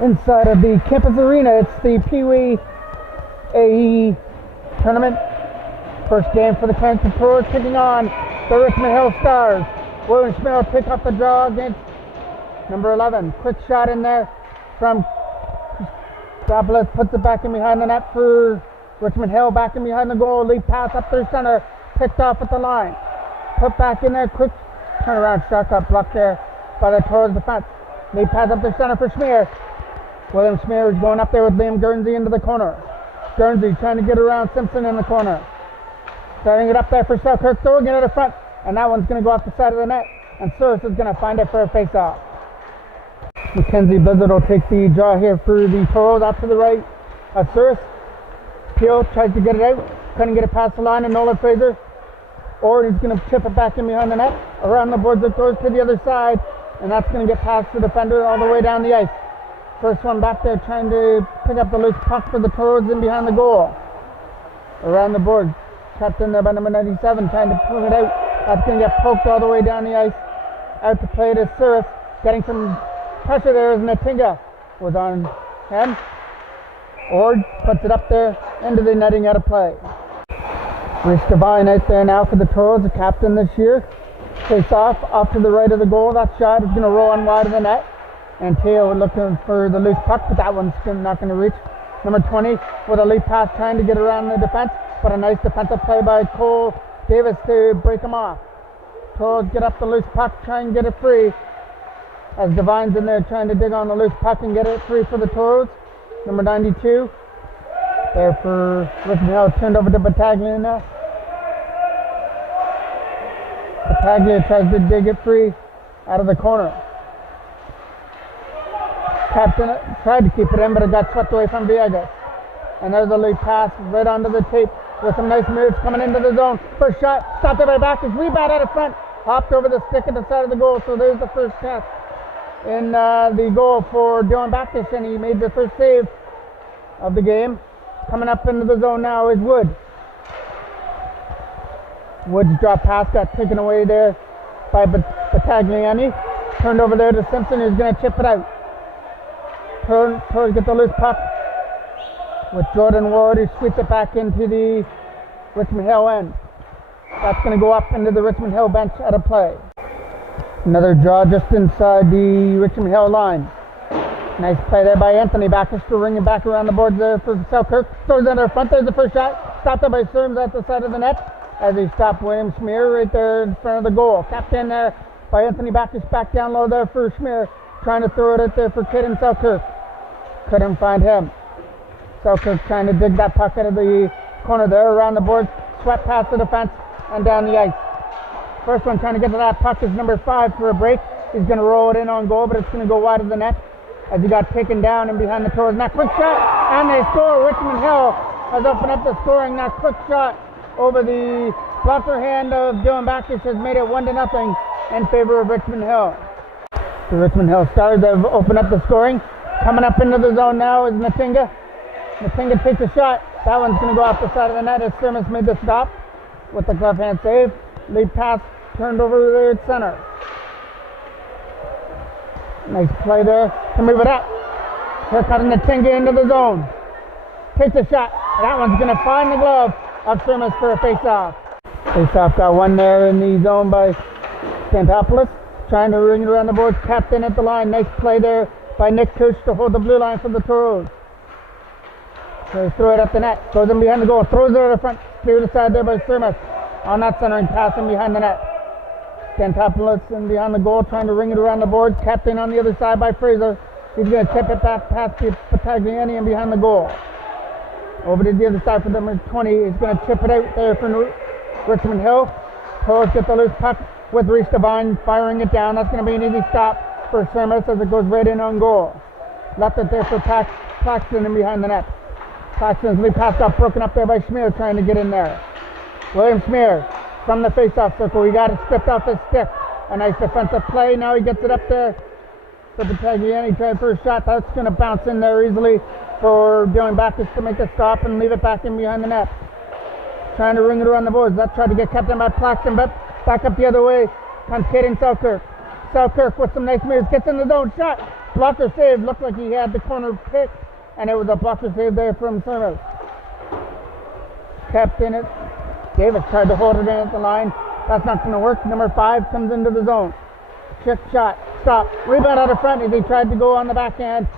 inside of the campus arena. It's the Pee Wee AE tournament. First game for the Clemson Toros taking on the Richmond Hill Stars. William Schmidt will take off the draw against number 11. Quick shot in there from Gabalis, puts it back in behind the net for Richmond Hill, back in behind the goal. Lead pass up their center, picked off at the line. Put back in there, quick turnaround shot got blocked there by the Toros defense. Lead pass up their center for Schmier. William Schmier is going up there with Liam Guernsey into the corner. Guernsey trying to get around Simpson in the corner. Starting it up there for Selkirk, throwing it at the front, and that one's going to go off the side of the net, and Soros is going to find it for a face-off. Mackenzie Blizzard will take the draw here for the Toros out to the right. Soros, Peel tries to get it out, couldn't get it past the line, and Nolan Fraser. Ord is going to chip it back in behind the net, around the boards it goes to the other side, and that's going to get past the defender all the way down the ice. First one back there trying to pick up the loose puck for the Toros in behind the goal. Around the board, kept in there by number 97, trying to pull it out. That's going to get poked all the way down the ice. Out to play to Soros, getting some pressure there as Natinga was on him. Ord puts it up there into the netting out of play. Rhys Devine out there now for the Toros, the captain this year. Face off to the right of the goal. That shot is going to roll on wide of the net. And Teo looking for the loose puck, but that one's not going to reach. Number 20 with a lead pass trying to get around the defense, but a nice defensive play by Cole Davis to break him off. Toros get up the loose puck, try and get it free. As Devine's in there trying to dig on the loose puck and get it free for the Toros. Number 92. There for Richmond Hill, turned over to Battaglia now. Battaglia tries to dig it free out of the corner. Captain tried to keep it in, but it got swept away from Villegas. And there's a lead pass right onto the tape with some nice moves coming into the zone. First shot, stopped it right back. His rebound out of front, hopped over the stick at the side of the goal. So there's the first test in the goal for Dylan Backus, and he made the first save of the game. Coming up into the zone now is Wood. Wood's drop pass got taken away there by Battagliani. Turned over there to Simpson, who's going to chip it out. Toros get the loose puck with Jordan Ward, who sweeps it back into the Richmond Hill end. That's going to go up into the Richmond Hill bench at a play. Another draw just inside the Richmond Hill line. Nice play there by Anthony Backus to ring it back around the boards there for Selkirk. Throws it under front. There's the first shot. Stopped up by Serms at the side of the net as he stopped William Schmier right there in front of the goal. Tapped in there by Anthony Backus, back down low there for Schmier. Trying to throw it out there for Kidd and Selkirk. Couldn't find him. Selkirk trying to dig that puck out of the corner there around the board. Swept past the defense and down the ice. First one trying to get to that puck is number 5 for a break. He's going to roll it in on goal, but it's going to go wide of the net as he got taken down and behind the Toros net. Quick shot, and they score. Richmond Hill has opened up the scoring. That quick shot over the blocker hand of Dylan Backus has made it 1-0 in favor of Richmond Hill. The Richmond Hill Stars have opened up the scoring. Coming up into the zone now is Natinga. Natinga takes a shot. That one's going to go off the side of the net as Sermis made the stop with the glove hand save. Lead pass turned over there at center. Nice play there to move it up. Here comes Natinga into the zone. Takes a shot. That one's going to find the glove of Sermis for a face-off. Face-off got one there in the zone by Santopoulos. Trying to ring it around the boards. Tapped in at the line. Nice play there by Nick Kush to hold the blue line for the Toros. So throw it up the net. Goes in behind the goal. Throws it to the front. Clear the side there by Sermis. On that centering pass in behind the net. Santopoulos in behind the goal, trying to ring it around the board. Captain on the other side by Fraser. He's going to tip it back past Battagliani and behind the goal. Over to the other side for number 20. He's going to chip it out there for Richmond Hill. Toros get the loose puck with Rhys Devine firing it down. That's going to be an easy stop for Sermis as it goes right in on goal. Left it there for Claxton in behind the net. Claxton's lead pass got broken up there by Schmier trying to get in there. William Schmier from the face-off circle. He got it stripped off his stick. A nice defensive play. Now he gets it up there for Battagliani. Tried for a shot. That's going to bounce in there easily for Dylan Backus to make a stop and leave it back in behind the net. Trying to ring it around the boards. That tried to get kept in by Claxton, but back up the other way comes Kidd and Selkirk. Selkirk with some nice moves. Gets in the zone. Shot. blocker save. Looked like he had the corner picked, and it was a blocker save there from Service. Kept in it. Davis tried to hold it in at the line. That's not going to work. Number 5 comes into the zone. Check shot. Stop. Rebound out of front as he tried to go on the backhand.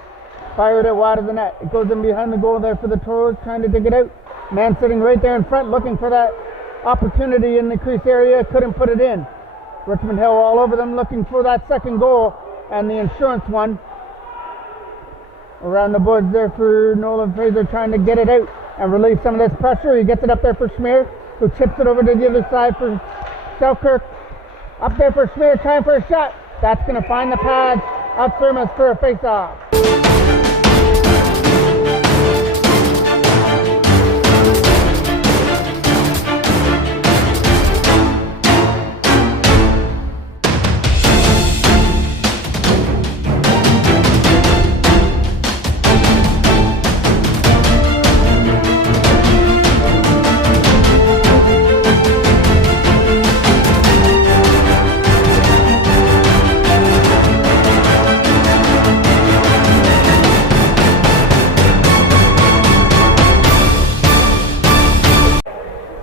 Fired it wide of the net. It goes in behind the goal there for the Toros, trying to dig it out. Man sitting right there in front looking for that opportunity in the crease area. Couldn't put it in. Richmond Hill all over them looking for that second goal and the insurance one. Around the boards there for Nolan Fraser, trying to get it out and release some of this pressure. He gets it up there for Schmear, who chips it over to the other side for Selkirk. Up there for Schmear, trying for a shot. That's going to find the pads of Surmas for a face-off.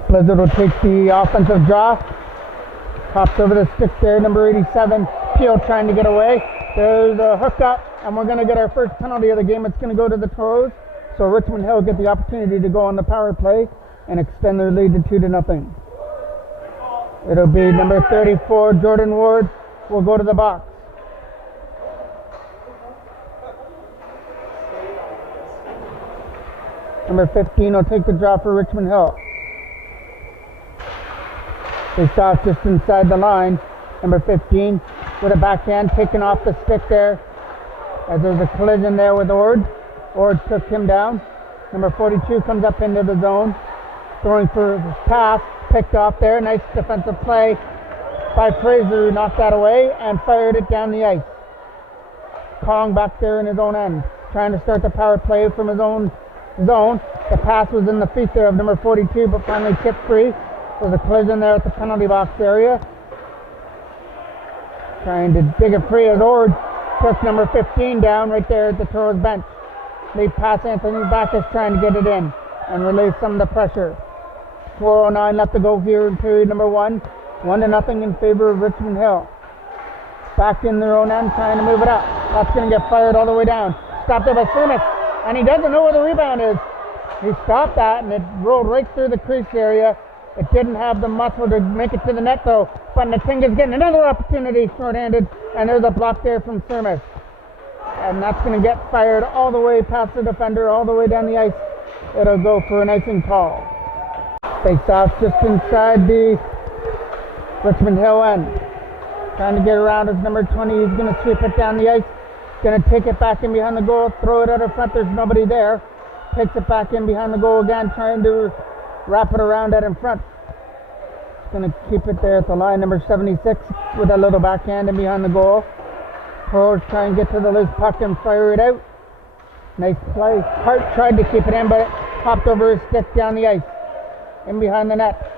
Blizzard will take the offensive draw. Pops over the stick there, number 87. Peel trying to get away. There's a hookup, and we're going to get our first penalty of the game. It's going to go to the Toros. So Richmond Hill get the opportunity to go on the power play and extend their lead to 2-0. It'll be number 34, Jordan Ward, will go to the box. Number 15 will take the draw for Richmond Hill. They shot just inside the line. Number 15 with a backhand taken off the stick there. As there's a collision there with Ord. Ord took him down. Number 42 comes up into the zone. Throwing for a pass. Picked off there. Nice defensive play by Fraser, who knocked that away and fired it down the ice. Kong back there in his own end. Trying to start the power play from his own zone. The pass was in the feet there of number 42, but finally tipped free. There's a collision there at the penalty box area. Trying to dig it free as Ord took number 15 down right there at the Toros bench. Lead pass, Anthony Backus trying to get it in and release some of the pressure. 4:09 left to go here in period number 1. 1-0 in favor of Richmond Hill. Back in their own end, trying to move it up. That's going to get fired all the way down. Stopped there by Surmas, and he doesn't know where the rebound is. He stopped that, and it rolled right through the crease area. It didn't have the muscle to make it to the net, though. But Natinga's getting another opportunity short-handed, and there's a block there from Surmas. And that's going to get fired all the way past the defender, all the way down the ice. It'll go for an icing call. Face off just inside the Richmond Hill end. Trying to get around as number 20. He's going to sweep it down the ice. Going to take it back in behind the goal, throw it out of front. There's nobody there. Takes it back in behind the goal again, trying to wrap it around out in front. Going to keep it there at the line, number 76, with a little backhand in behind the goal. Toros try and get to the loose puck and fire it out. Nice play. Hart tried to keep it in, but it popped over his stick down the ice. In behind the net.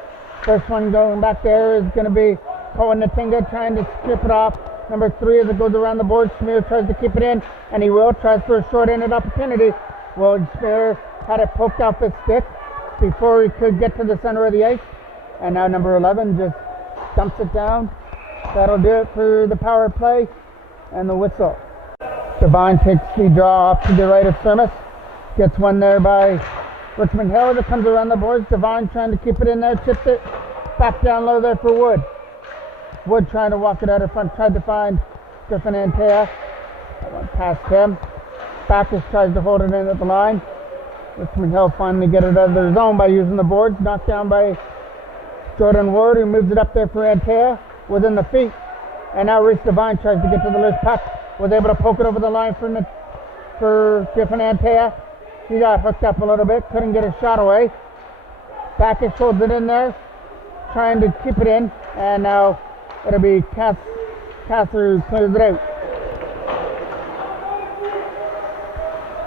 First one going back there is going to be Cohen Natinga trying to strip it off. Number 3 as it goes around the board. Schmear tries to keep it in, and he will. Tries for a short-handed opportunity. Well, Schmear had it poked off his stick before he could get to the center of the ice. And now number 11 just dumps it down. That'll do it for the power play and the whistle. Devine takes the draw off to the right of Surmas. Gets one there by Richmond Hill as it comes around the boards. Devine trying to keep it in there. Chips it back down low there for Wood. Wood trying to walk it out of front. Tried to find Griffin Antea. That went past him. Backus tries to hold it in at the line. Richmond Hill finally get it out of their zone by using the boards. Knocked down by Jordan Ward, who moves it up there for Antea within the feet. And now Reese Devine tries to get to the loose puck. Was able to poke it over the line for Griffin Antea. He got hooked up a little bit. Couldn't get a shot away. Backus holds it in there. Trying to keep it in. And now it'll be Casser who clears it out.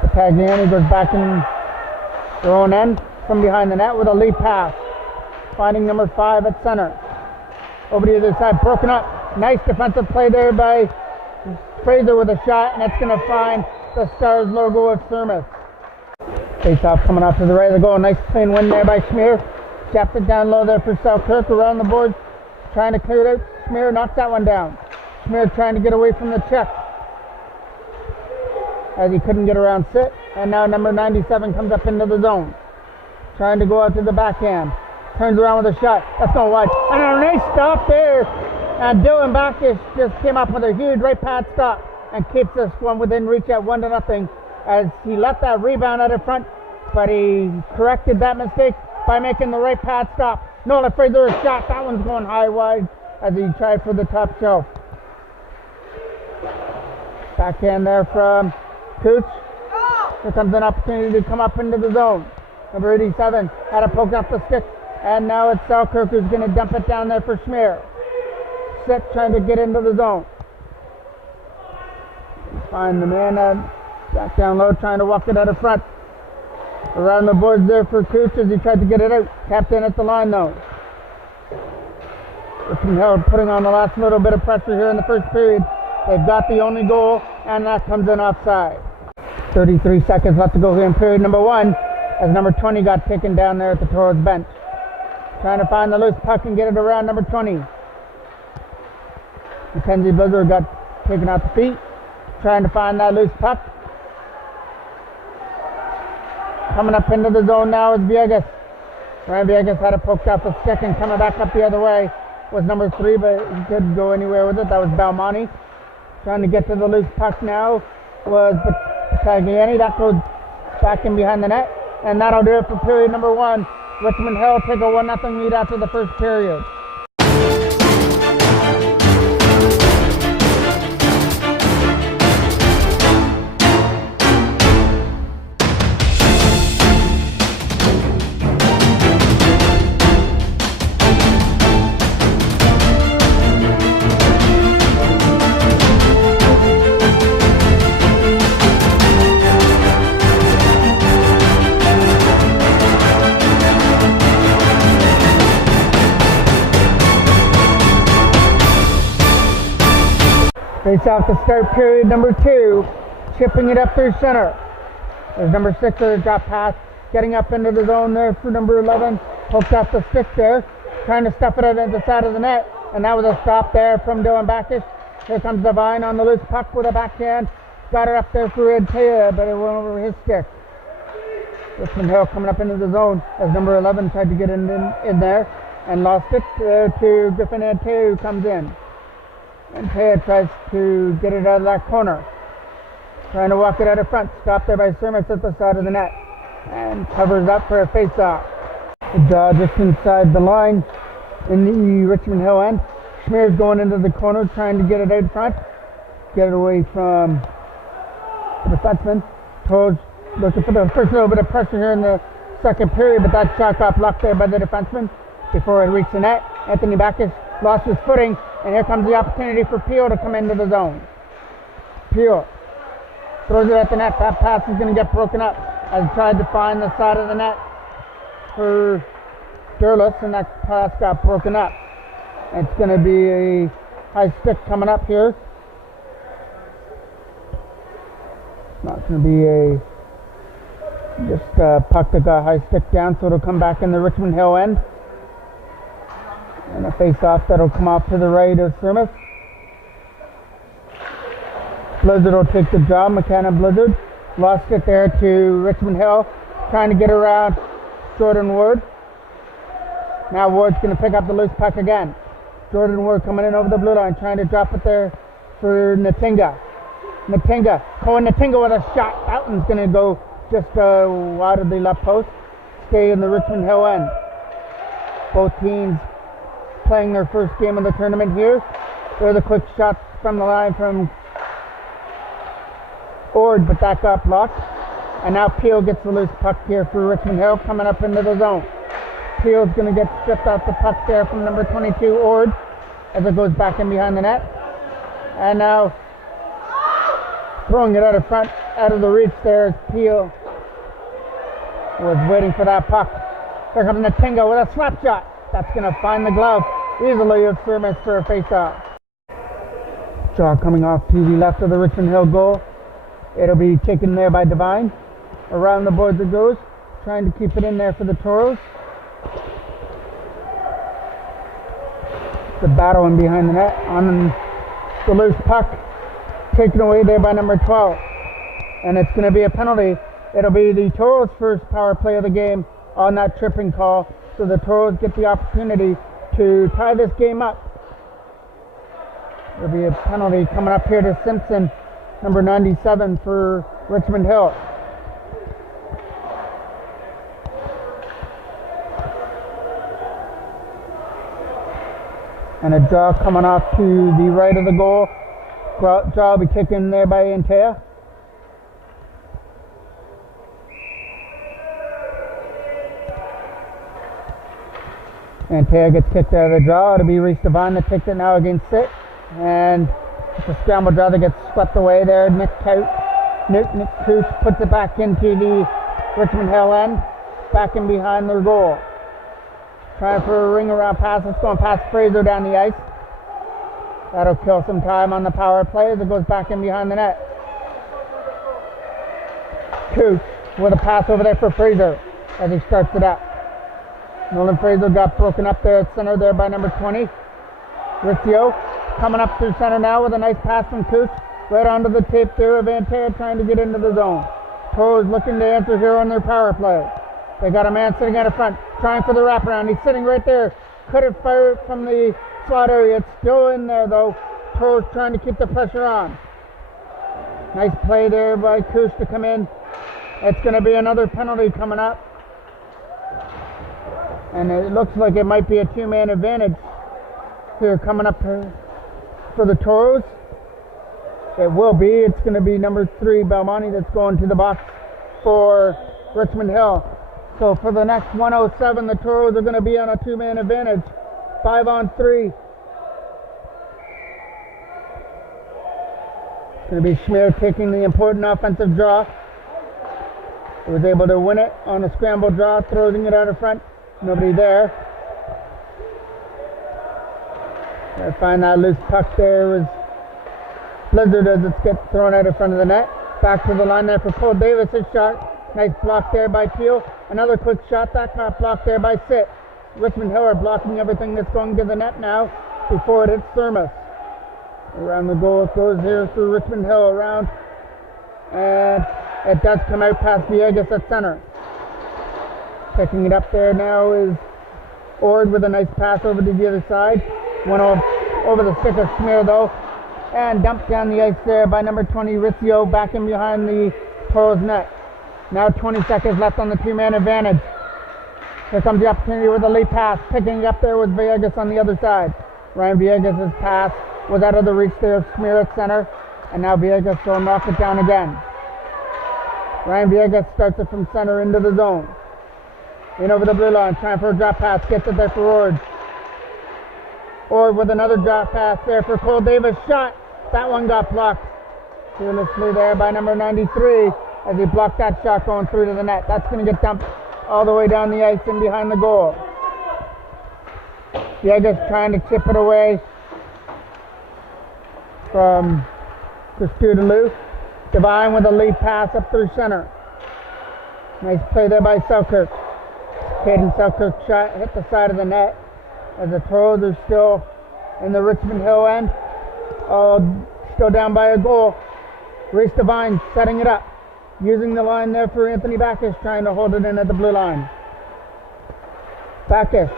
The Tagliani goes back in their own end from behind the net with a lead pass. Finding number 5 at center. Over to the other side, broken up. Nice defensive play there by Fraser with a shot, and it's going to find the Stars logo of Surmis. Face off coming off to the right of the goal. Nice clean win there by Schmier. Japped it down low there for Selkirk around the board, trying to clear it out. Schmier knocks that one down. Schmier trying to get away from the check as he couldn't get around Sit. And now number 97 comes up into the zone, trying to go out to the backhand. Turns around with a shot. That's going wide. And a nice stop there. And Dylan Bacchus just came up with a huge right pad stop and keeps this one within reach at 1-0 as he let that rebound out in front, but he corrected that mistake by making the right pad stop. Nolan Fraser a shot. That one's going high wide as he tried for the top shelf. Backhand there from Cooch. Here comes an opportunity to come up into the zone. Number 87 had a poke off the stick, and now it's Selkirk who's going to dump it down there for Schmier. Sit trying to get into the zone. Find the man back down low, trying to walk it out of front. Around the boards there for Cooch as he tried to get it out. Tapped in at the line though. Richmond Hill putting on the last little bit of pressure here in the first period. They've got the only goal, and that comes in offside. 33 seconds left to go here in period number 1 as number 20 got taken down there at the Toros bench. Trying to find the loose puck and get it around number 20. Mackenzie Blizzard got taken off the feet. Trying to find that loose puck. Coming up into the zone now is Viegas. Ryan Viegas had it poked off the stick, and coming back up the other way was number 3, but he couldn't go anywhere with it. That was Balmonti. Trying to get to the loose puck now was Tagliani. That goes back in behind the net, and that'll do it for period number 1. Richmond Hill take a 1-0 lead after the first period. Face off to start period number 2, chipping it up through center. There's number 6 with a drop pass, getting up into the zone there for number 11. Poked off the stick there, trying to stuff it out at the side of the net, and that was a stop there from Dylan Bacchus. Here comes Devine on the loose puck with a backhand. Got it up there for Ed, but it went over his stick. Richmond Hill coming up into the zone as number 11 tried to get in there and lost it to Griffin Ed, who comes in. And Taya tries to get it out of that corner. Trying to walk it out of front. Stopped there by Surmis at the side of the net. And covers up for a face-off. Just inside the line in the Richmond Hill end. Schmier's going into the corner trying to get it out front. Get it away from the defenseman. Toros looking for the first little bit of pressure here in the second period, but that shot got blocked there by the defenseman before it reached the net. Anthony Bacchus lost his footing. And here comes the opportunity for Peel to come into the zone. Peel throws it at the net. That pass is going to get broken up as he tried to find the side of the net for Durlus, and that pass got broken up. It's going to be a high stick coming up here. It's not going to be just a puck that got high stick down, so it'll come back in the Richmond Hill end. And a face-off that'll come off to the right of Surmis. Blizzard will take the job. McKenna Blizzard lost it there to Richmond Hill, trying to get around Jordan Ward. Now Ward's going to pick up the loose puck again. Jordan Ward coming in over the blue line, trying to drop it there for Natinga. Natinga with a shot. That one's going to go just wide of the left post. Stay in the Richmond Hill end. Both teams playing their first game of the tournament here. There's a quick shot from the line from Ord, but that got blocked. And now Peel gets the loose puck here for Richmond Hill, coming up into the zone. Peel's going to get stripped off the puck there from number 22, Ord, as it goes back in behind the net. And now throwing it out of front, out of the reach there is Peel. Was waiting for that puck. Here comes Natinga with a slap shot. That's going to find the glove easily of Surmis for a face-off. Draw coming off to the left of the Richmond Hill goal. It'll be taken there by Devine. Around the boards it goes, trying to keep it in there for the Toros. The battle in behind the net on the loose puck, taken away there by number 12. And it's going to be a penalty. It'll be the Toros' first power play of the game on that tripping call. So the Toros get the opportunity to tie this game up. There'll be a penalty coming up here to Simpson, number 97 for Richmond Hill. And a draw coming off to the right of the goal. Draw will be taken there by Antea. Antea gets kicked out of the draw. It'll be Reese Devine that takes it now against it. And it's a scramble draw that gets swept away there. Nick Cooch puts it back into the Richmond Hill end. Back in behind their goal. Trying for a ring around pass. It's going past Fraser down the ice. That'll kill some time on the power play as it goes back in behind the net. Cooch with a pass over there for Fraser as he starts it up. Nolan Fraser got broken up there at center there by number 20. Rizzio coming up through center now with a nice pass from Cooch. Right onto the tape there of Antea trying to get into the zone. Toros looking to answer here on their power play. They got a man sitting out in front, trying for the wraparound. He's sitting right there. Could have fired from the slot area. It's still in there though. Toros trying to keep the pressure on. Nice play there by Cooch to come in. It's going to be another penalty coming up. And it looks like it might be a two-man advantage here coming up for the Toros. It will be. It's going to be number 3, Belmonte, that's going to the box for Richmond Hill. So for the next 107, the Toros are going to be on a two-man advantage. 5-on-3. It's going to be Schmier taking the important offensive draw. He was able to win it on a scramble draw, throwing it out of front. Nobody there. Gotta find that loose puck there. Was Blizzard as it gets thrown out in front of the net. Back to the line there for Cole Davis. His shot. Nice block there by Teal. Another quick shot. That got blocked there by Sitt. Richmond Hill are blocking everything that's going to the net now before it hits Thermos. Around the goal it goes here through Richmond Hill around. And it does come out past Villegas at center. Picking it up there now is Ord with a nice pass over to the other side. Went over the stick of Schmier though. And dumped down the ice there by number 20, Rizzio, back in behind the Toros net. Now 20 seconds left on the two-man advantage. Here comes the opportunity with a late pass. Picking it up there with Villegas on the other side. Ryan Villegas' pass was out of the reach there of Schmier at center. And now Villegas will knock it down again. Ryan Villegas starts it from center into the zone. In over the blue line, trying for a drop pass. Gets it there for Ord. Ord with another drop pass there for Cole Davis. Shot. That one got blocked fearlessly there by number 93 as he blocked that shot going through to the net. That's going to get dumped all the way down the ice and behind the goal. Villegas trying to chip it away from Christodoulou. Devine with a lead pass up through center. Nice play there by Selkirk. Caden Selkirk shot hit the side of the net as the Toros are still in the Richmond Hill end. Still down by a goal. Reese Devine setting it up. Using the line there for Anthony Bacchus, trying to hold it in at the blue line. Bacchus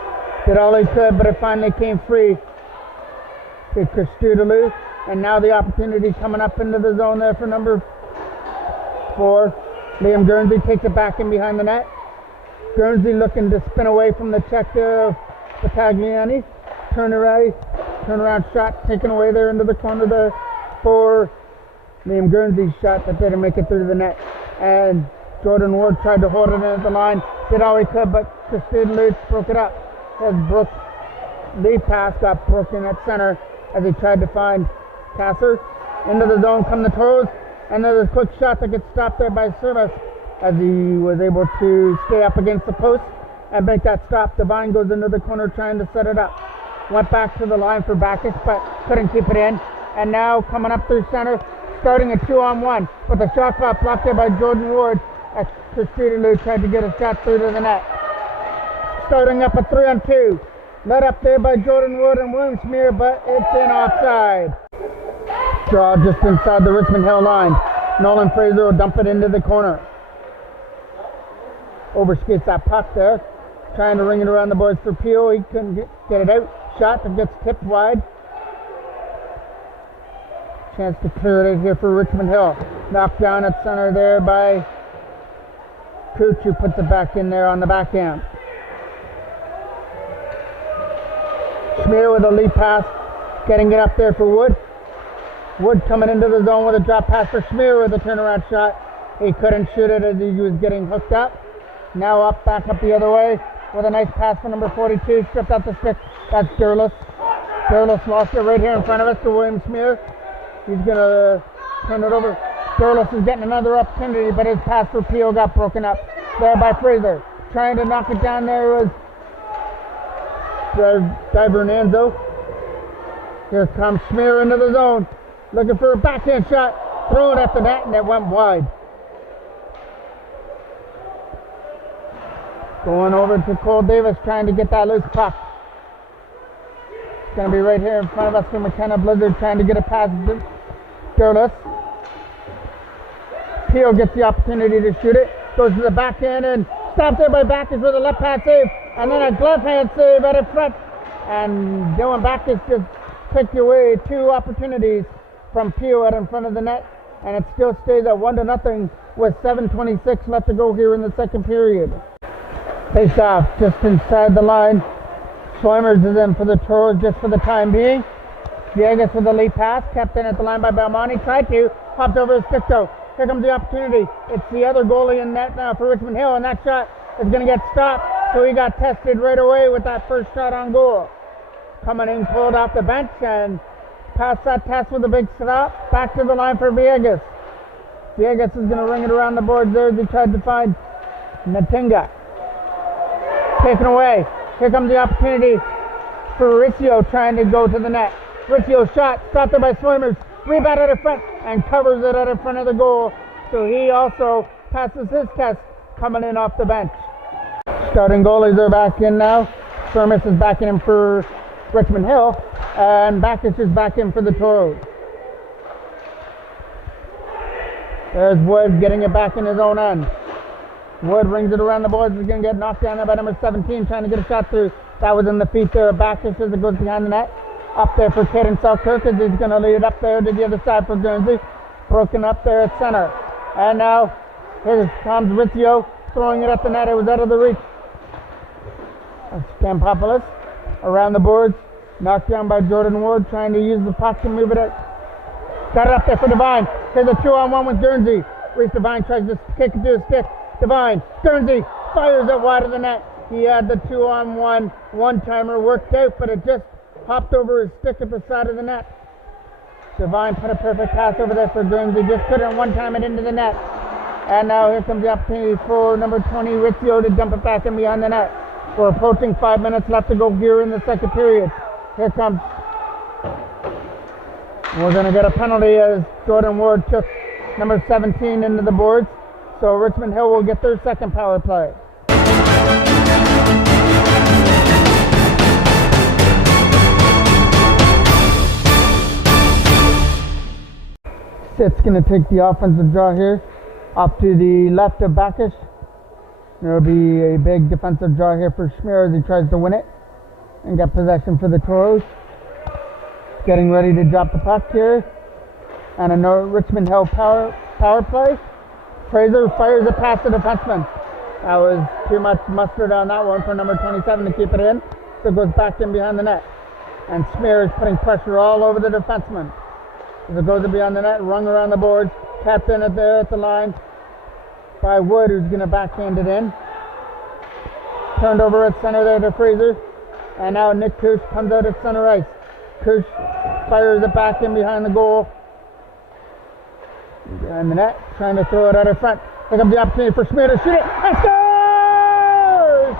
did all he could, but it finally came free to Christodoulou. And now the opportunity coming up into the zone there for number 4. Liam Guernsey takes it back in behind the net. Guernsey looking to spin away from the check there of Battagliani. Turnaround shot taken away there into the corner there for Liam Guernsey's shot that didn't make it through the net. And Jordan Ward tried to hold it in at the line. Did all he could, but Christodoulou broke it up. His lead pass got broken at center as he tried to find Kasser. Into the zone come the Toros. And there's a quick shot that gets stopped there by Service as he was able to stay up against the post and make that stop. Devine goes into the corner trying to set it up. Went back to the line for Bacchus, but couldn't keep it in. And now coming up through center, starting a 2-on-1 with a shot clock blocked there by Jordan Ward as Christina tried to get a shot through to the net. Starting up a 3-on-2. Led up there by Jordan Wood and William Smear, but it's in offside. Draw just inside the Richmond Hill line. Nolan Fraser will dump it into the corner. Overskates that puck there. Trying to ring it around the boards for Peel. He couldn't get it out. Shot that gets tipped wide. Chance to clear it out here for Richmond Hill. Knocked down at center there by Cooch, who puts it back in there on the backhand. Smear with a lead pass, getting it up there for Wood. Wood coming into the zone with a drop pass for Smear with a turnaround shot. He couldn't shoot it as he was getting hooked up. Now back up the other way with a nice pass for number 42, stripped out the stick. That's Durless. Durless lost it right here in front of us to William Smear. He's going to turn it over. Durless is getting another opportunity, but his pass for Peel got broken up there by Fraser. Trying to knock it down there was Nanzo. Here comes Smear into the zone. Looking for a backhand shot. Throw it at the net, and it went wide. Going over to Cole Davis, trying to get that loose puck. It's going to be right here in front of us for McKenna Blizzard, trying to get a pass to Durless. Peel gets the opportunity to shoot it. Goes to the backhand and stopped there by Bacchus with a left hand save. And then a glove hand save out in front. And Dylan Bacchus just picked away two opportunities from Peel out in front of the net. And it still stays at 1-0 with 7:26 left to go here in the second period. Face off just inside the line. Schleimers is in for the Toros just for the time being. Viegas with a lead pass, kept in at the line by Belmonte. Tried to, hopped over his stick though. Here comes the opportunity. It's the other goalie in net now for Richmond Hill, and that shot is going to get stopped. So he got tested right away with that first shot on goal. Coming in, pulled off the bench, and past that test with a big stop. Back to the line for Viegas. Viegas is going to ring it around the boards there as he tried to find Natinga. Taken away. Here comes the opportunity for Riccio trying to go to the net. Riccio's shot, stopped there by Swimmers. Rebound out in front and covers it out in front of the goal. So he also passes his test coming in off the bench. Starting goalies are back in now. Sturmis is back in for Richmond Hill. And Bacchus is back in for the Toros. There's Wood getting it back in his own end. Wood rings it around the boards. He's going to get knocked down there by number 17, trying to get a shot through. That was in the feet there of Bacchus as it goes behind the net. Up there for Caden Selkirk as he's going to lead it up there to the other side for Guernsey. Broken up there at center. And now here comes Riccio throwing it at the net. It was out of the reach. Stampopoulos around the boards. Knocked down by Jordan Ward, trying to use the puck to move it out. Got it up there for Devine. Here's a 2-on-1 with Guernsey. Reese Devine tries to kick it to his stick. Devine, Guernsey fires it wide of the net. He had the 2-on-1 one-timer worked out, but it just hopped over his stick at the side of the net. Devine put a perfect pass over there for Guernsey. Just couldn't one-time it into the net. And now here comes the opportunity for number 20, Riccio, to dump it back in behind the net. We're approaching 5 minutes left to go here in the second period. Here comes. We're going to get a penalty as Jordan Ward took number 17 into the boards. So Richmond Hill will get their second power play. Sitt's going to take the offensive draw here. Off to the left of Bacchus. There will be a big defensive draw here for Schmear as he tries to win it and get possession for the Toros. Getting ready to drop the puck here. And a Richmond Hill power play. Fraser fires it past the defenseman. That was too much mustard on that one for number 27 to keep it in. So it goes back in behind the net. And Smear is putting pressure all over the defenseman. As it goes beyond the net, rung around the boards. Tapped in it there at the line by Wood, who's going to backhand it in. Turned over at center there to Fraser. And now Nick Kush comes out at center ice. Kush fires it back in behind the goal. Behind the net, trying to throw it out in front. Here comes the opportunity for Smear to shoot it, and scores!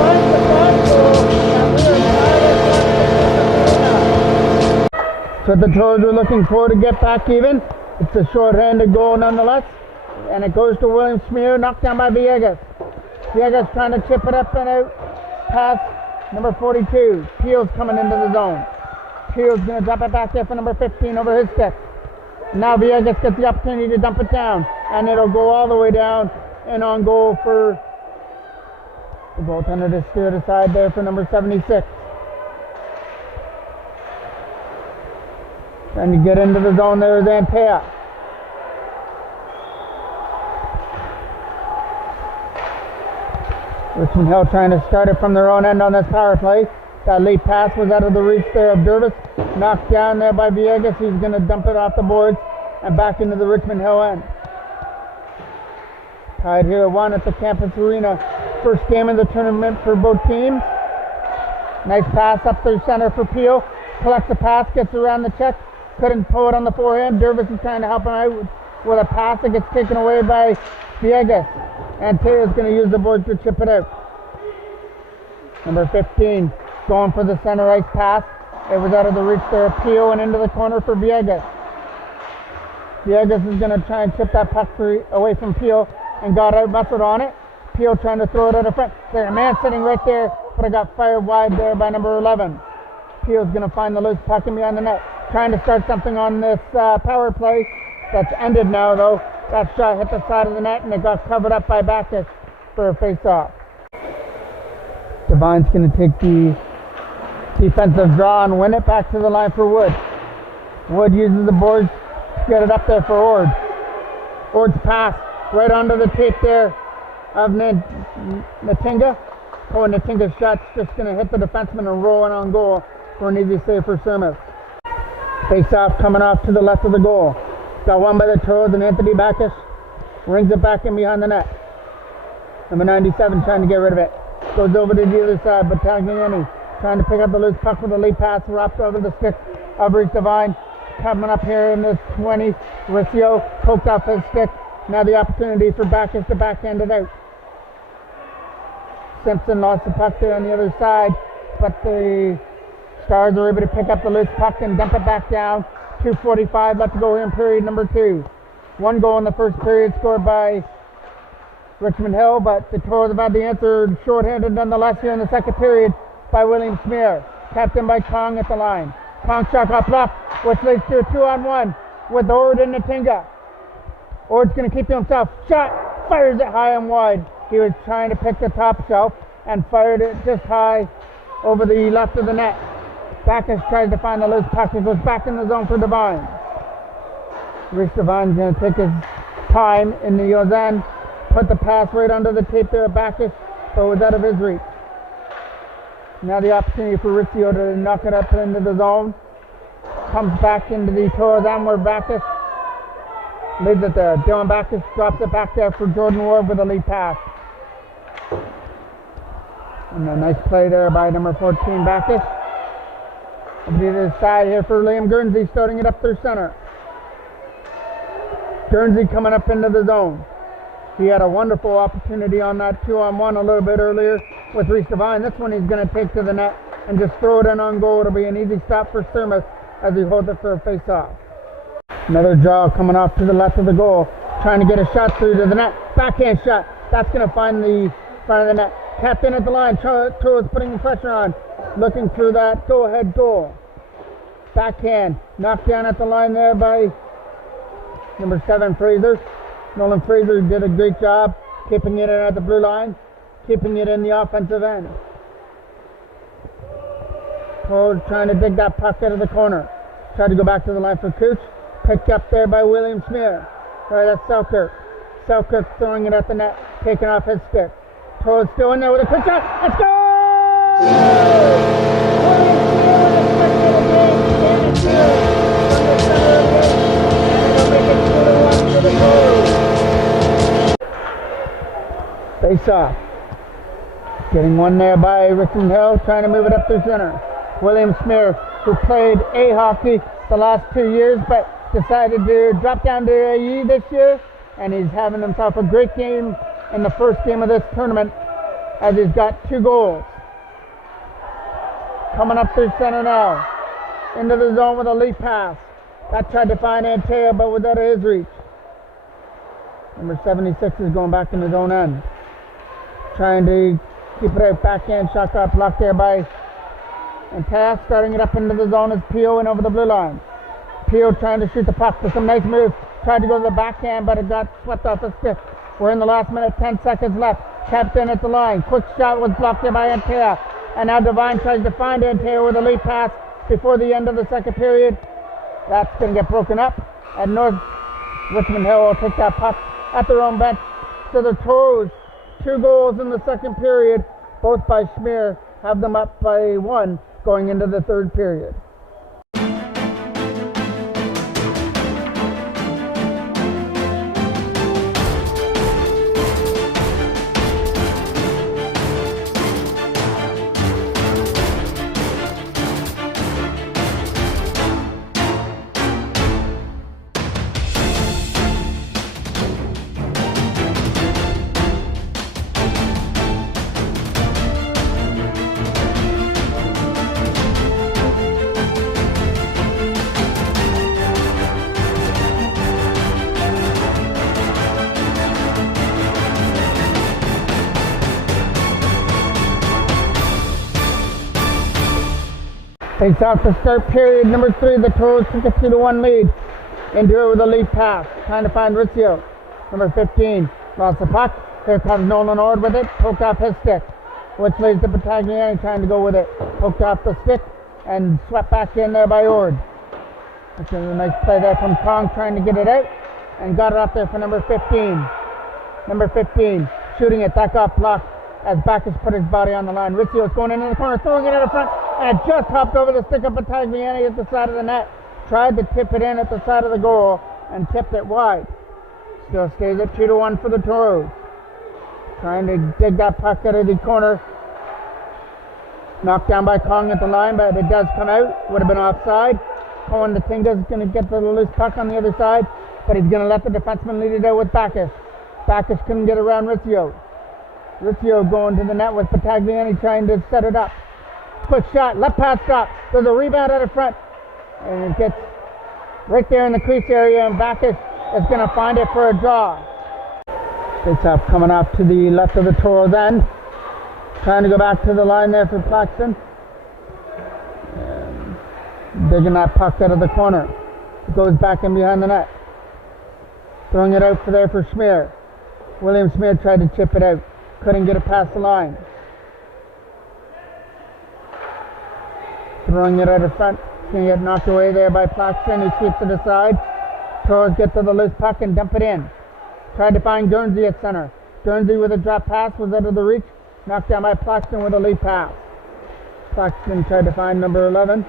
Finds the goal, and we are tied at 1-0. what the Toros are looking for to get back even. It's a short-handed goal nonetheless. And it goes to William Smear, knocked down by Villegas. Villegas trying to chip it up and out. Pass number 42. Peel's coming into the zone. Peel's going to drop it back there for number 15 over his stick. Now Villegas gets the opportunity to dump it down. And it'll go all the way down and on goal for the goaltender to steer it aside there for number 76. Trying to get into the zone there is Antea. Richmond Hill trying to start it from their own end on this power play. That late pass was out of the reach there of Dervis. Knocked down there by Villegas. He's going to dump it off the boards and back into the Richmond Hill end. Tied here at 1 at the Campus Arena. First game of the tournament for both teams. Nice pass up through center for Peel. Collects the pass, gets around the check. Couldn't pull it on the forehand. Dervis is trying to help him out with a pass that gets taken away by Villegas. And Taylor's going to use the boards to chip it out. Number 15 going for the center ice pass. It was out of the reach there of Peel and into the corner for Villegas. Villegas is going to try and chip that puck away from Peel and got out muscled on it. Peel trying to throw it out of front. There's a man sitting right there, but it got fired wide there by number 11. Peel's going to find the loose puck in behind the net. Trying to start something on this power play. That's ended now, though. That shot hit the side of the net, and it got covered up by Bacchus for a face-off. Devine's going to take the defensive draw and win it back to the line for Wood. Wood uses the boards to get it up there for Ord. Ord's pass right onto the tape there of Natinga. Oh, and Natinga's shot's just going to hit the defenseman and roll in on goal for an easy save for Surmis. Face-off coming off to the left of the goal. Got one by the Toros and Anthony Bacchus rings it back in behind the net. Number 97 trying to get rid of it. Goes over to the other side, but Tagliani trying to pick up the loose puck with a late pass, wrapped over the stick of Reese Devine. Coming up here in the 20, Riccio poked off his stick. Now the opportunity for Bacchus to backhand it out. Simpson lost the puck there on the other side, but the Stars are able to pick up the loose puck and dump it back down. 2:45 left to go here in period number 2. One goal in the first period scored by Richmond Hill, but the Toros have had the answer shorthanded nonetheless here in the second period by William Smear. Captained by Kong at the line. Kong shot got blocked, which leads to a 2-on-1 with Ord and Natinga. Ord's going to keep to himself. Shot, fires it high and wide. He was trying to pick the top shelf and fired it just high over the left of the net. Bacchus tries to find the loose puck. It goes back in the zone for Devine. Reese Devine's going to take his time in the Yozan. Put the pass right under the tape there of Bacchus, but it was out of his reach. Now the opportunity for Riccio to knock it up into the zone. Comes back into the Toros end where Bacchus leaves it there. Dylan Bacchus drops it back there for Jordan Ward with a lead pass. And a nice play there by number 14 Bacchus. Over to the side here for Liam Guernsey, starting it up through center. Guernsey coming up into the zone. He had a wonderful opportunity on that 2-on-1 a little bit earlier with Reese Devine. This one he's going to take to the net and just throw it in on goal. It'll be an easy stop for Surmis as he holds it for a face-off. Another draw coming off to the left of the goal. Trying to get a shot through to the net. Backhand shot. That's going to find the front of the net. Tapped in at the line. Toros putting pressure on. Looking through that go-ahead goal. Backhand. Knocked down at the line there by number 7 Fraser. Nolan Fraser did a great job keeping it in at the blue line, keeping it in the offensive end. Toros trying to dig that puck out of the corner. Tried to go back to the line for Cooch. Picked up there by William Smear. Right, that's Selkirk. Selkirk throwing it at the net, taking off his stick. Toros still in there with a quick shot. Let's go! William Smear with a spectator game. Standing two from the center of the game. And it'll make it 2-1 for the Toros. Face off. Getting one there by Richmond Hill, trying to move it up through center. William Smear, who played A hockey the last 2 years, but decided to drop down to AE this year, and he's having himself a great game in the first game of this tournament as he's got 2 goals. Coming up through center now. into the zone with a leap pass. That tried to find Anteo, but was out of his reach. Number 76 is going back in his own end. Trying to keep it out. Backhand shot got blocked there by Anteo. Starting it up into the zone is Pio and over the blue line. Pio trying to shoot the puck with some nice moves. Tried to go to the backhand, but it got swept off the stick. We're in the last minute, 10 seconds left. Kept in at the line. Quick shot was blocked there by Anteo. And now Devine tries to find Anteo with a lead pass before the end of the second period. That's going to get broken up. And North Richmond Hill will take that puck at their own bench. So the Toros, 2 goals in the second period, both by Schmier, have them up by 1 going into the third period. Takes off to start period number 3. The Toros took a 2-1 lead. Into it with a lead pass. Trying to find Rizzio. Number 15 lost the puck. Here comes Nolan Ord with it. Poked off his stick. Which leads to Battagliani trying to go with it. Poked off the stick and swept back in there by Ord. That's a nice play there from Kong trying to get it out. And got it up there for number 15. Number 15 shooting it. That got blocked as Bacchus put his body on the line. Rizzio is going into the corner, throwing it out of front. And it just hopped over the stick of Battagliani at the side of the net. Tried to tip it in at the side of the goal and tipped it wide. Still stays at 2-1 for the Toros. Trying to dig that puck out of the corner. Knocked down by Kong at the line, but it does come out. Would have been offside. Cohen Tinga is going to get the loose puck on the other side, but he's going to let the defenseman lead it out with Bacchus. Bacchus couldn't get around Rizzio. Rizzio going to the net with Battagliani trying to set it up. Quick shot, left pass stop. There's a rebound out of front. And it gets right there in the crease area, and Bacchus is going to find it for a draw. Picks up coming off to the left of the Toros end. Trying to go back to the line there for Claxton. And digging that puck out of the corner. It goes back in behind the net. Throwing it out for there for Schmier. William Schmier tried to chip it out. Couldn't get it past the line. Throwing it out of front. Going to get knocked away there by Claxton. He sweeps it aside. Toros get to the loose puck and dump it in. Tried to find Guernsey at center. Guernsey with a drop pass was out of the reach. Knocked down by Claxton with a lead pass. Claxton tried to find number 11.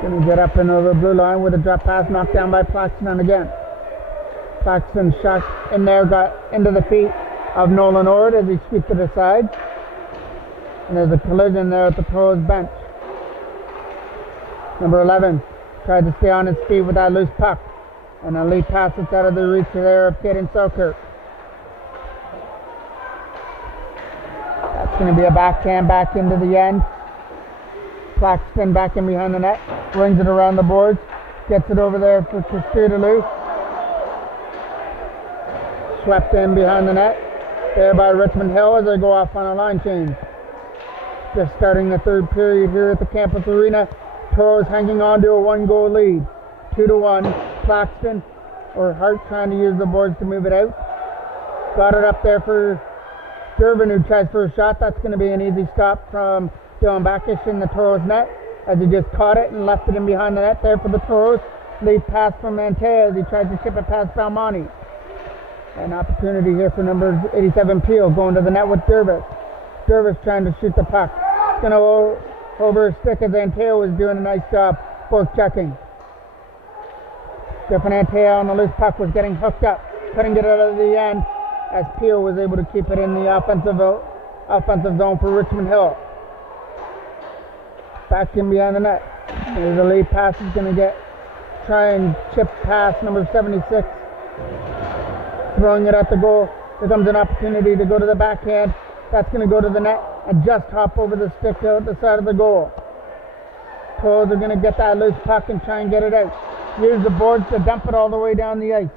Going to get up and over the blue line with a drop pass. Knocked down by Claxton again. Claxton shot in there, got into the feet of Nolan Ord as he swept it aside. And there's a collision there at the Toros bench. Number 11 tried to stay on his feet with that loose puck. And a lead pass that's out of the reach there of Caden Selkirk. That's going to be a backhand back into the end. Claxton back in behind the net. Rings it around the boards. Gets it over there for Castridelou. Swept in behind the net. There by Richmond Hill as they go off on a line change. Just starting the third period here at the campus arena. Toros hanging on to a 1-goal lead. 2-1. Claxton or Hart trying to use the boards to move it out. Got it up there for Durbin, who tries for a shot. That's going to be an easy stop from Dylan Bacchus in the Toros net as he just caught it and left it in behind the net there for the Toros. Lead pass from Manteo as he tried to chip it past Balmonti. An opportunity here for number 87 Peel going to the net with Dervis. Dervis trying to shoot the puck. It's going to over his stick as Anteo was doing a nice job fork checking. Stefan Anteo on the loose puck was getting hooked up. Couldn't get it out of the end as Peel was able to keep it in the offensive zone for Richmond Hill. Back in behind the net. There's a lead pass is going to try and chip past number 76. Throwing it at the goal. There comes an opportunity to go to the backhand. That's going to go to the net and just hop over the stick out the side of the goal. Toros are going to get that loose puck and try and get it out. Use the boards to dump it all the way down the ice.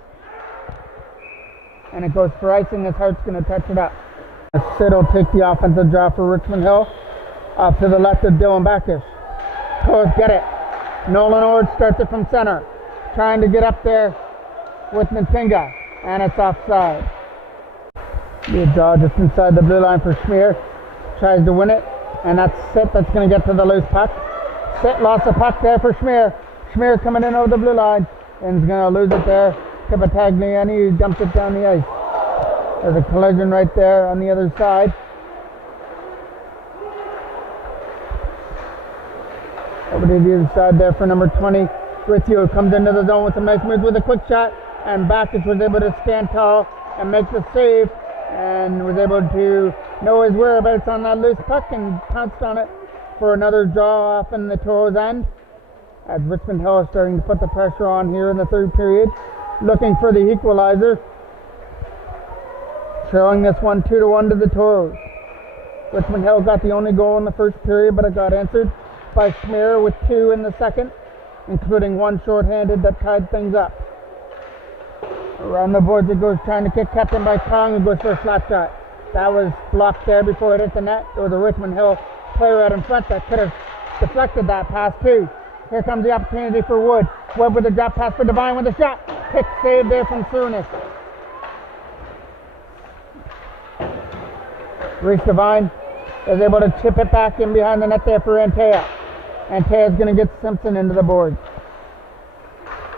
And it goes for icing as Hart's going to touch it up. Sid will take the offensive draw for Richmond Hill. Off to the left of Dylan Backus. Toros get it. Nolan Ord starts it from center. Trying to get up there with Ntinga. And it's offside. Be a draw just inside the blue line for Schmier. Tries to win it. And that's Sit that's going to get to the loose puck. Sit lost the puck there for Schmier. Schmier coming in over the blue line. And he's going to lose it there to Battagliani, who dumps it down the ice. There's a collision right there on the other side. Over to the other side there for number 20. Rizzio comes into the zone with some nice moves with a quick shot. And Backus was able to stand tall and make the save. And was able to know his whereabouts on that loose puck and pounced on it for another draw off in the Toros end. As Richmond Hill is starting to put the pressure on here in the third period. Looking for the equalizer. Showing this one 2-1 to the Toros. Richmond Hill got the only goal in the first period, but it got answered by Schmier with 2 in the second, including one shorthanded that tied things up. Around the boards it goes, trying to kick, kept in by Kong, who goes for a flat shot. That was blocked there before it hit the net. There was a Richmond Hill player out in front that could have deflected that pass too. Here comes the opportunity for Wood. Wood with a drop pass for Devine with a shot. Kick save there from Sunis. Reese Devine is able to chip it back in behind the net there for Antea. Antea is going to get Simpson into the board.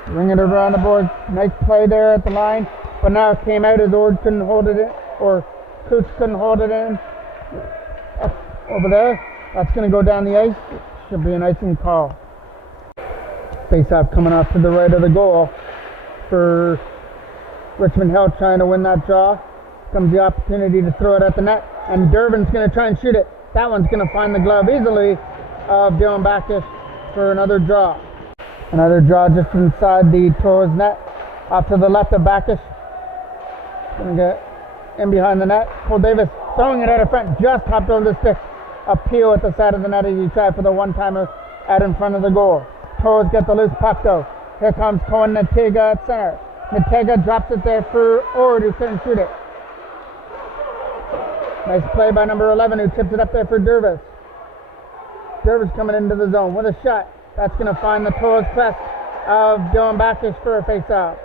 Ring it around the board. Nice play there at the line. But now it came out as Ord couldn't hold it in, or Coots couldn't hold it in. Over there. That's going to go down the ice. Should be an icing call. Face-off coming off to the right of the goal for Richmond Hill, trying to win that draw. Comes the opportunity to throw it at the net. And Durbin's going to try and shoot it. That one's going to find the glove easily of Dylan Backus for another draw. Another draw just inside the Toros net. Off to the left of Backus. Going to get in behind the net. Cole Davis throwing it out of front. Just hopped over the stick. A peel at the side of the net as he tried for the one-timer out in front of the goal. Toros get the loose puck though. Here comes Cohen Natiga at center. Natiga drops it there for Ord, who couldn't shoot it. Nice play by number 11, who tips it up there for Dervis. Dervis coming into the zone with a shot. That's going to find the Toros crest of Dylan Backus for a face-off.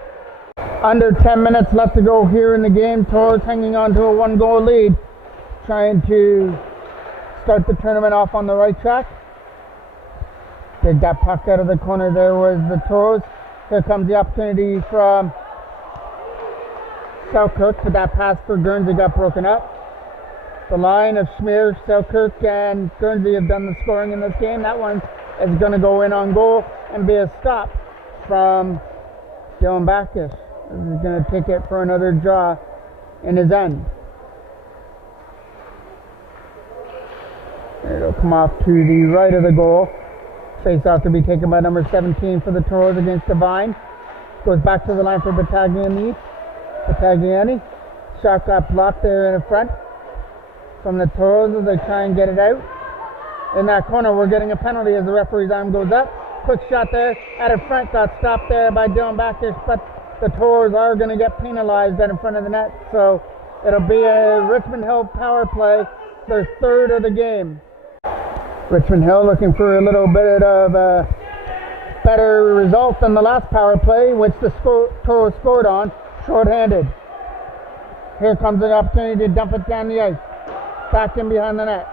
Under 10 minutes left to go here in the game. Toros hanging on to a 1-goal lead. Trying to start the tournament off on the right track. Dig that puck out of the corner there was the Toros. Here comes the opportunity from Selkirk, but that pass for Guernsey got broken up. The line of Schmier, Selkirk, and Guernsey have done the scoring in this game. That one is going to go in on goal and be a stop from Dylan Backus. He's going to take it for another draw in his end. It'll come off to the right of the goal. Face off to be taken by number 17 for the Toros against Devine. Goes back to the line for Battagliani. Shot got blocked there in the front from the Toros as they try and get it out. In that corner, we're getting a penalty as the referee's arm goes up. Quick shot there out in front, got stopped there by Dylan Backus, but the Toros are going to get penalized out in front of the net. So it'll be a Richmond Hill power play, their third of the game. Richmond Hill looking for a little bit of a better result than the last power play, which the Toros scored on, shorthanded. Here comes an opportunity to dump it down the ice. Back in behind the net.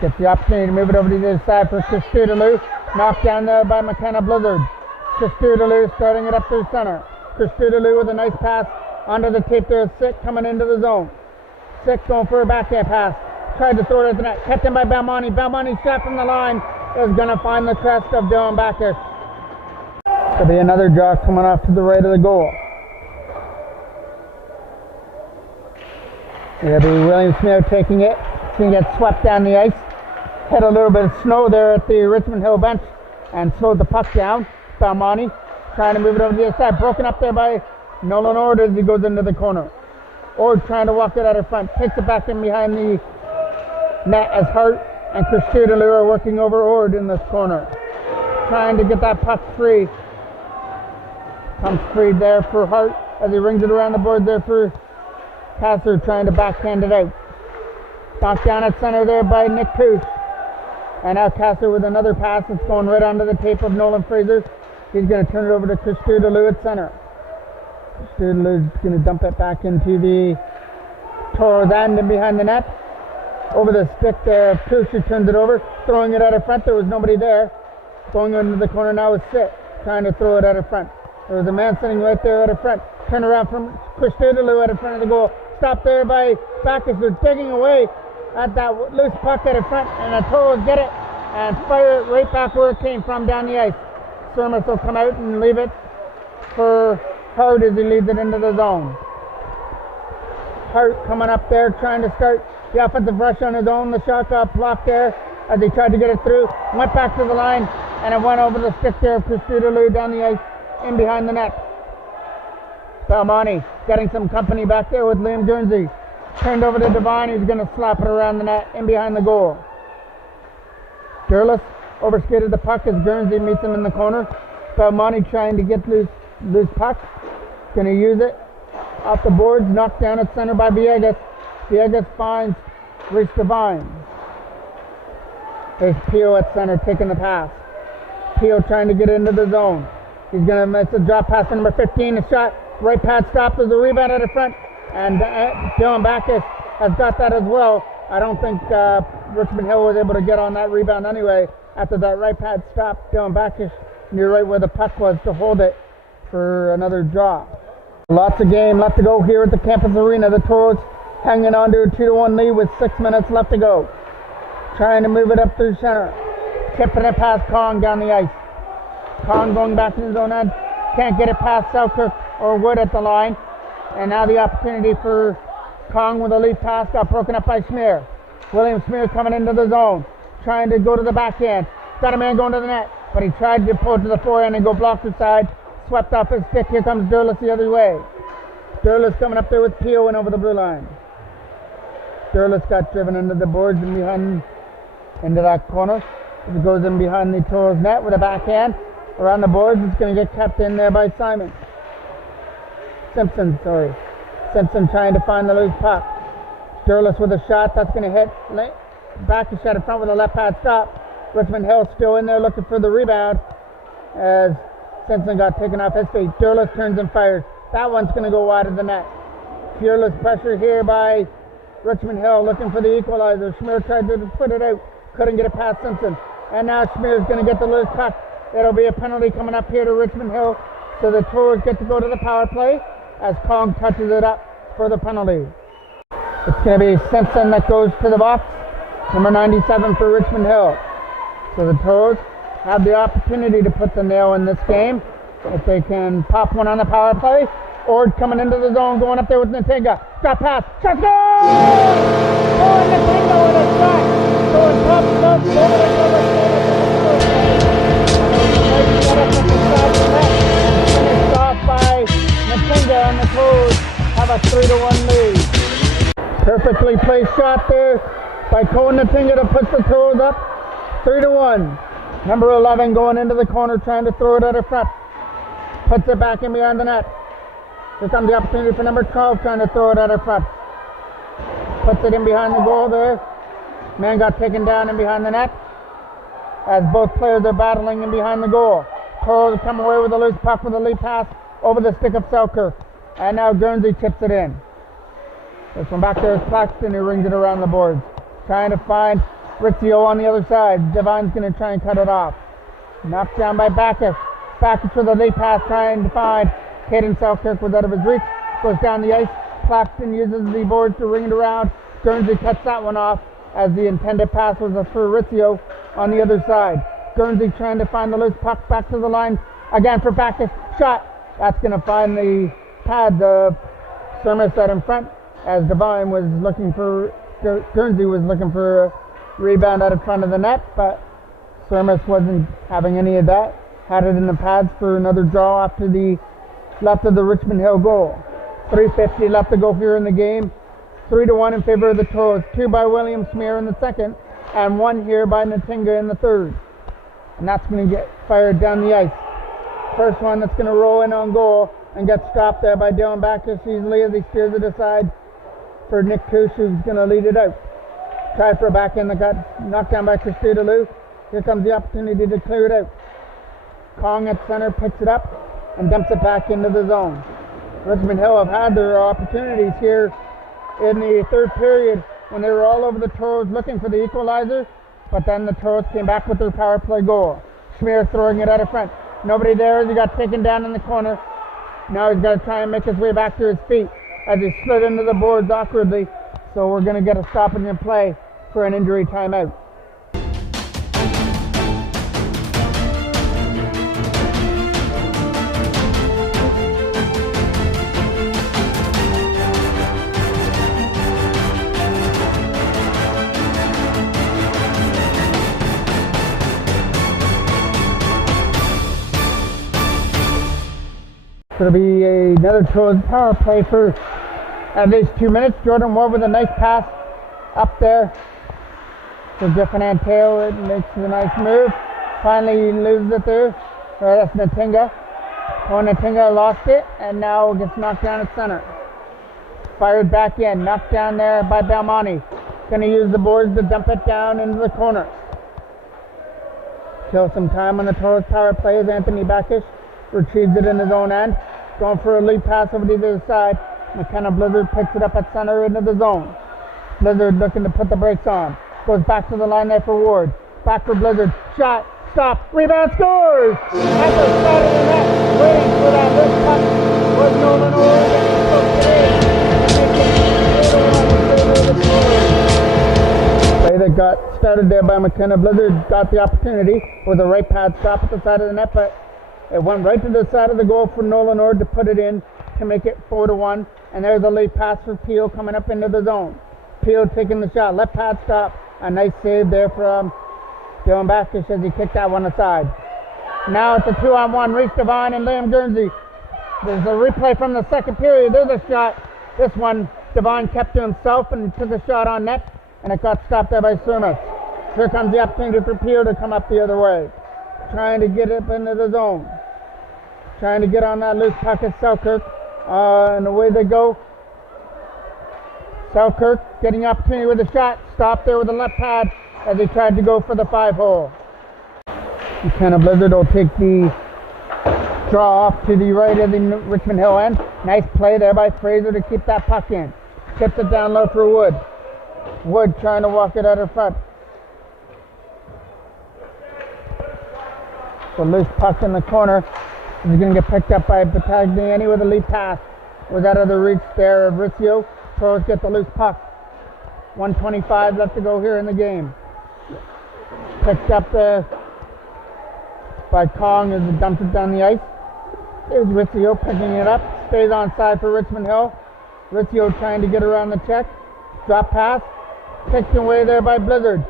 Gets the opportunity to move it over to the other side for Christoudelou. Knocked down there by McKenna Blizzard. Christoudelou starting it up to the center. Christoudelou with a nice pass onto the tape there. Sick coming into the zone. Sick going for a backhand pass. Tried to throw it at the net. Kept in by Belmonte. Belmonte's shot from the line is going to find the crest of Dylan Backus. There'll be another draw coming off to the right of the goal. It'll be William Smith taking it. It's going to get swept down the ice. Hit a little bit of snow there at the Richmond Hill bench and slowed the puck down. Belmonte trying to move it over to the other side. Broken up there by Nolan Ord as he goes into the corner. Ord trying to walk it out in front. Takes it back in behind the net as Hart and Christudaloo are working over Ord in this corner, trying to get that puck free. Comes free there for Hart as he rings it around the board there for Casser, trying to backhand it out. Knocked down at center there by Nick Pooch. And now Casser with another pass that's going right onto the tape of Nolan Fraser. He's going to turn it over to Christudaloo at center. Christudaloo's going to dump it back into the Toros end and behind the net. Over the stick there, Pooch turns it over, throwing it out of front. There was nobody there. Going into the corner now is Sit, trying to throw it out of front. There was a man sitting right there out of front. Turn around from Christudaloo out in front of the goal. Stopped there by Bacchus. They're digging away at that loose puck out of front, and the Toros get it and fire it right back where it came from down the ice. Sermus will come out and leave it for Hart as he leads it into the zone. Hart coming up there trying to start the offensive rush on his own. The shot got blocked there as he tried to get it through. Went back to the line, and it went over the stick there of Christudaloo down the ice in behind the net. Belmonte getting some company back there with Liam Guernsey. Turned over to Devine, who's going to slap it around the net in behind the goal. Durless overskated the puck as Guernsey meets him in the corner. Belmonte trying to get loose puck. Going to use it off the boards, knocked down at center by Villegas. Villegas finds Reese Devine. There's Pio at center taking the pass. Pio trying to get into the zone. He's going to miss a drop pass to number 15. A shot, right pad stop. There's a rebound out of front. And Dylan Bacchus has got that as well. I don't think Richmond Hill was able to get on that rebound anyway. After that right pad stop, Dylan Bacchus near right where the puck was to hold it for another draw. Lots of game left to go here at the campus arena. The Toros hanging on to a 2-1 lead with 6 minutes left to go. Trying to move it up through center. Tipping it past Kong down the ice. Kong going back to his own end. Can't get it past Selkirk or Wood at the line. And now the opportunity for Kong with a lead pass got broken up by Smear. William Smear coming into the zone. Trying to go to the backhand. Got a man going to the net. But he tried to pull it to the forehand and go block the side. Swept off his stick. Here comes Durless the other way. Durless coming up there with Pio and over the blue line. Durless got driven into the boards and behind into that corner. It goes in behind the Toros net with a backhand. Around the boards, it's going to get kept in there by Simpson trying to find the loose puck. Durless with a shot, that's going to hit. Back to shot in front with a left pad stop. Richmond Hill still in there looking for the rebound as Simpson got taken off his feet. Durless turns and fires. That one's going to go wide of the net. Fearless pressure here by Richmond Hill looking for the equalizer. Schmear tried to put it out. Couldn't get it past Simpson. And now Schmear's going to get the loose puck. It'll be a penalty coming up here to Richmond Hill. So the Toros get to go to the power play as Kong touches it up for the penalty. It's going to be Simpson that goes to the box. Number 97 for Richmond Hill. So the Toros have the opportunity to put the nail in this game if they can pop one on the power play. Ord coming into the zone, going up there with Natinga. Shot pass. Shot goal! Oh, Natinga with a shot. Going top up over the cover. Finished off by Natinga, and the Toros have a 3-1 lead. Perfectly placed shot there by Cohen Natinga to push the Toros up 3-1. Number 11 going into the corner trying to throw it out of front. Puts it back in behind the net. Here comes the opportunity for number 12 trying to throw it out of front. Puts it in behind the goal there. Man got taken down in behind the net as both players are battling in behind the goal. Toros come away with a loose puck with a lead pass over the stick of Selkirk. And now Guernsey chips it in. This one back there is Claxton who rings it around the boards. Trying to find Rizzio on the other side. Devine's going to try and cut it off. Knocked down by Bacchus. Bacchus with a lead pass trying to find Caden Selkirk was out of his reach. Goes down the ice. Claxton uses the boards to ring it around. Guernsey cuts that one off as the intended pass was for Rizzio on the other side. Guernsey trying to find the loose puck back to the line. Again for Bacchus. Shot. That's going to find the pads of Somerset in front as Devine was looking for, Guernsey was looking for a rebound out of front of the net, but Somerset wasn't having any of that. Had it in the pads for another draw off to the left of the Richmond Hill goal. 3:50 left to go here in the game. 3-1 in favor of the Toros. 2 by William Smear in the second, and one here by Natinga in the third. And that's going to get fired down the ice. First one that's going to roll in on goal and get stopped there by Dylan Backus easily as he steers it aside for Nick Kush, who's going to lead it out. Tried for a backhand that got knocked down by Christina Lou. Here comes the opportunity to clear it out. Kong at center picks it up and dumps it back into the zone. Richmond Hill have had their opportunities here in the third period when they were all over the Toros looking for the equalizer, but then the Toros came back with their power play goal. Schmier throwing it out of front. Nobody there as he got taken down in the corner. Now he's got to try and make his way back to his feet as he slid into the boards awkwardly. So we're going to get a stoppage in play for an injury timeout. It'll be another Toros power play for at least 2 minutes. Jordan Ward with a nice pass up there to Griffin Antale. It makes a nice move. Finally he loses it there. That's Natinga. Natinga lost it and now gets knocked down at center. Fired back in. Knocked down there by Belmonte. Going to use the boards to dump it down into the corner. Kill some time on the Toros power play as Anthony Backus retrieves it in his own end. Going for a lead pass over to the other side. McKenna Blizzard picks it up at center into the zone. Blizzard looking to put the brakes on. Goes back to the line there for Ward. Back for Blizzard. Shot. Stop. Rebound. Scores! At the side of the net. Waiting for that lift puck was Nolan Ord. And he took it in. And making play that got started there by McKenna Blizzard. Got the opportunity with a right pad stop at the side of the net, but it went right to the side of the goal for Nolan Ord to put it in to make it 4-1. And there's a late pass for Peel coming up into the zone. Peel taking the shot. Left pad stop. A nice save there from Dylan Backus as he kicked that one aside. Now it's a 2-on-1. Reese Devine and Liam Guernsey. There's a replay from the second period. There's a shot. This one, Devine kept to himself and took a shot on net. And it got stopped there by Surmas. Here comes the opportunity for Peel to come up the other way. Trying to get up into the zone. Trying to get on that loose puck at Selkirk. And away they go. Selkirk getting the opportunity with a shot. Stopped there with the left pad as he tried to go for the 5-hole. McKenna Blizzard will take the draw off to the right of the Richmond Hill end. Nice play there by Fraser to keep that puck in. Tips it down low for Wood. Wood trying to walk it out of front. The loose puck in the corner is going to get picked up by Battagliani with a lead pass. Was out of the reach there of Riccio. Toros get the loose puck. 1:25 left to go here in the game. Picked up by Kong as it dumps it down the ice. There's Riccio picking it up. Stays on side for Richmond Hill. Riccio trying to get around the check. Drop pass. Picked away there by Blizzard.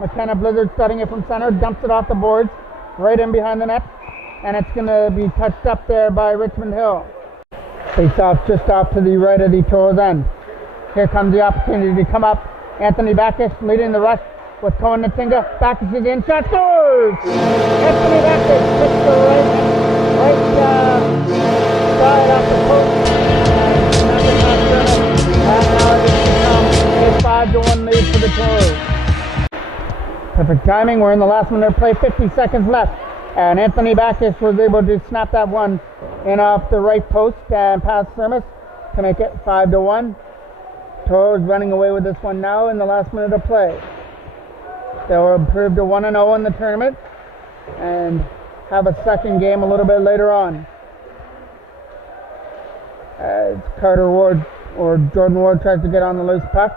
McKenna Blizzard starting it from center. Dumps it off the boards. Right in behind the net, and it's going to be touched up there by Richmond Hill. Face off just off to the right of the Toros end. Here comes the opportunity to come up. Anthony Backus leading the rush with Cohen Natinga. Backus is in, shot, scores! Anthony Backus hits the right side off the post, and nothing left in it. And now it has become a 5-1 lead for the Toros. Perfect timing. We're in the last minute of play, 50 seconds left. And Anthony Backus was able to snap that one in off the right post and past Surmas to make it 5-1. Toros running away with this one now in the last minute of play. They'll improve to 1-0 in the tournament and have a second game a little bit later on. As Carter Ward or Jordan Ward tries to get on the loose puck.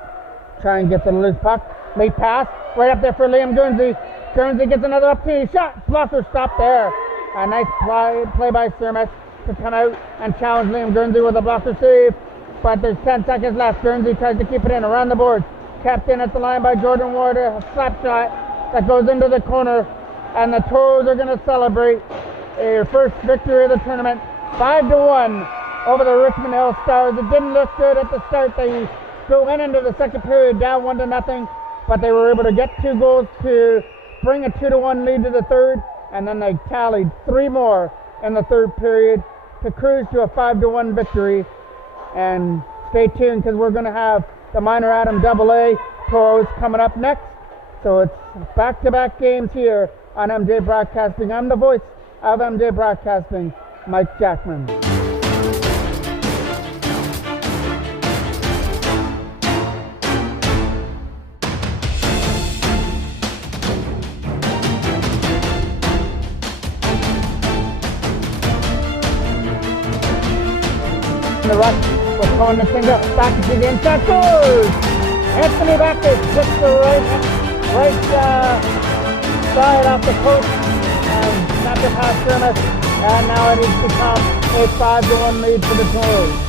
Try and get the loose puck. Late pass. Right up there for Liam Guernsey. Guernsey gets another opportunity. Shot. Blocker stop there. A nice play by Surmas to come out and challenge Liam Guernsey with a blocker save. But there's 10 seconds left. Guernsey tries to keep it in around the board. Kept in at the line by Jordan Ward. A slap shot that goes into the corner. And the Toros are going to celebrate their first victory of the tournament. 5-1 over the Richmond Hill Stars. It didn't look good at the start. They went into the second period down 1-0. but they were able to get 2 goals to bring a 2-1 lead to the third, and then they tallied 3 more in the third period to cruise to a 5-1 victory. And stay tuned, because we're going to have the Minor Adam AA Toros coming up next. So it's back-to-back games here on MJ Broadcasting. I'm the voice of MJ Broadcasting, Mike Jackman. The rush was throwing the finger back to the inside scores. Anthony Backus gets the right side off the post and snapped it past Dermot, and now it has become a 5-1 lead for the Toros.